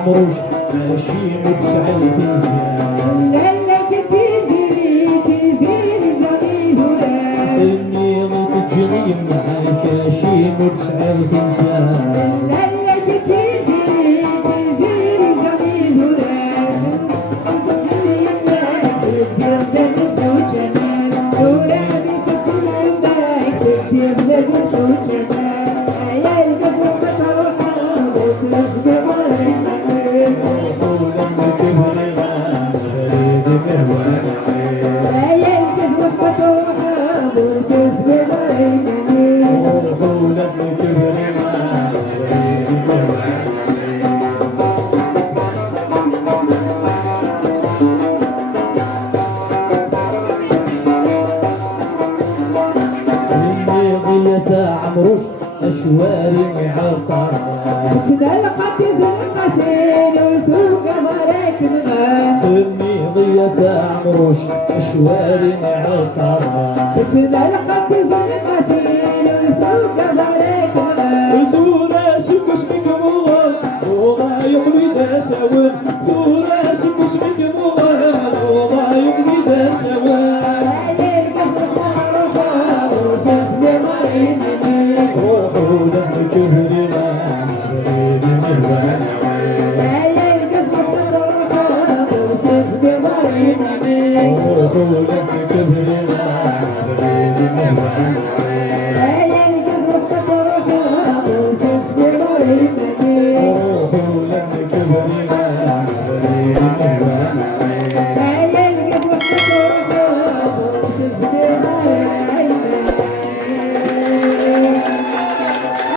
عمروش ماشي متسعد في نسيان لك تزيني زداني هنا سني غيث تجري معاك شي متسعد في نسيان لك تزيني زداني هنا تجري معاك تدير نفس وجمال ولا بتجري معاك تدير نفس وجمال يا القصر ما تروح وتصبر عمروش أشواري عطار تنلقت زنقتين وثوق ظلك نغاه فمي ضيافة عمروش أشواري عطار تنلقت زنقتين وثوق ظلك نغاه ثورة شكوش مكموغل وضايق بدا سوان ثورة شكوش مكموغل وضايق بدا سوان Oh,